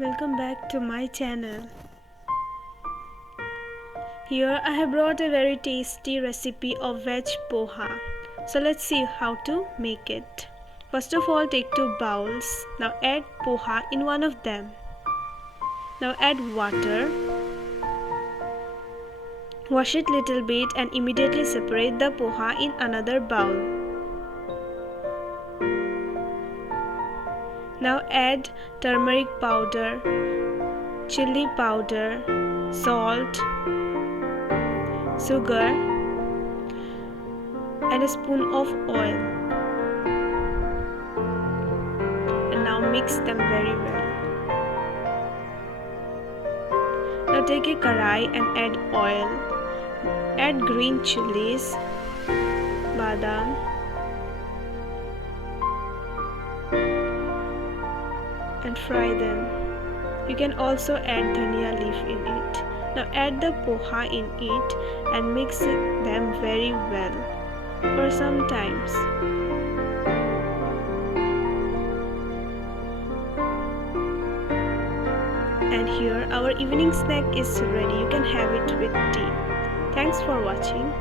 Welcome back to my channel. Here I have brought a very tasty recipe of veg poha. So let's see how to make it. First of all, take 2 bowls. Now add poha in one of them. Now add water. Wash it little bit and immediately separate the poha in another bowl. Now add turmeric powder, chili powder, salt, sugar and a spoon of oil, and now mix them very well. Now take a karai and add oil. Add green chilies, badam, and fry them. You can also add dhania leaf in it. Now add the poha in it and mix them very well for some times. And here our evening snack is ready. You can have it with tea. Thanks for watching.